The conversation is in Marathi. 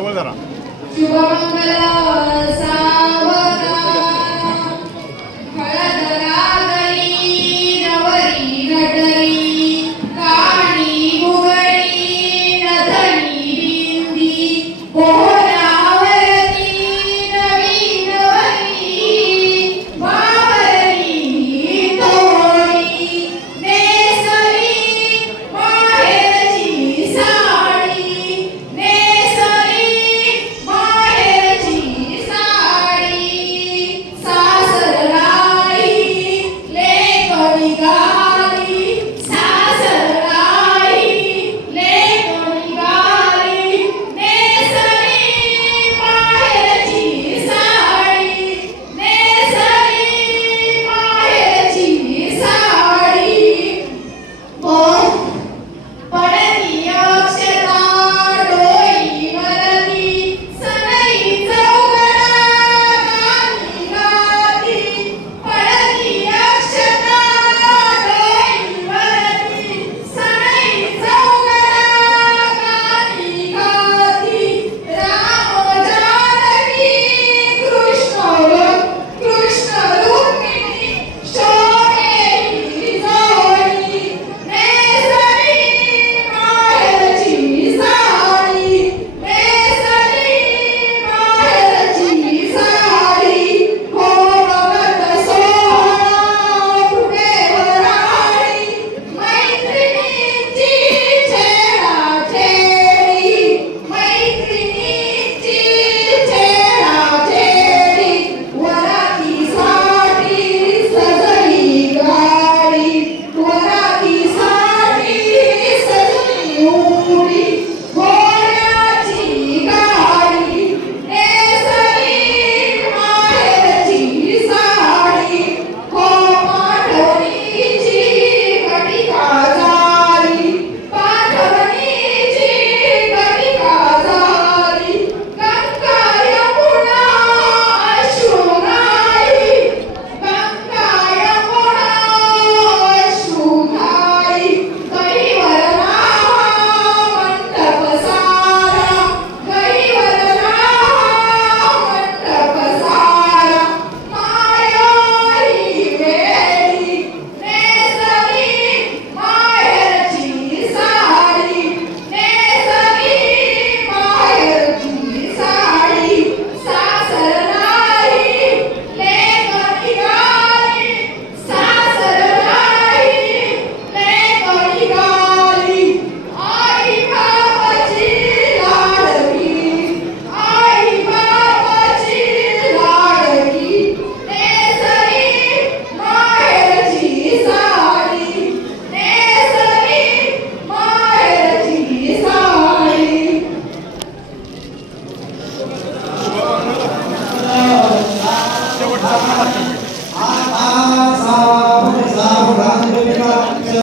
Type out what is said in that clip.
जवळ जरा शुभमंगल सावधान हळद लागली नवरी नटली काणी घुगडी नथनी बिंदी बोलावरती नवीन वरी बावरी तोडी नेसली माहेरची साडी नेसली माहेरची साडी सासरलाई लेकरी गाली सासरलाई लेकरी गाली नेसली माहेरची साडी नेसली माहेरची साडी पडती अक्षता डोईवरती सनई चौघडा गाणी गाती पडती अक्षता डोईवरती सनई चौघडा गाणी गाती राम जानकी कृष्ण रुक्मिणी शोभेली जोडी नेसली माहेरची साडी नेसली माहेरची साडी हो बघत सोहळा फुटेवर आली मैत्रिणीची छेडाछेडी मैत्रिणीची छेडाछेडी वरातीसाठी सजली गाडी वरातीसाठी सजली उडी घोड्याची गाडी नेसली माहेरची साडी हो पाठवणीची घटिका झाली पाठवणीची घटिका झाली गंगा यमुना अश्रुनाई गंगा यमुना अश्रुनाई गहिवर राहा मंडप सारा गहिवर राहा मंडप सारा मायाही वेळी नेसली माहेरची साडी नेसली माहेरची साडी सासर नाही लेकरी गाली सासर नाही लेकरी गाली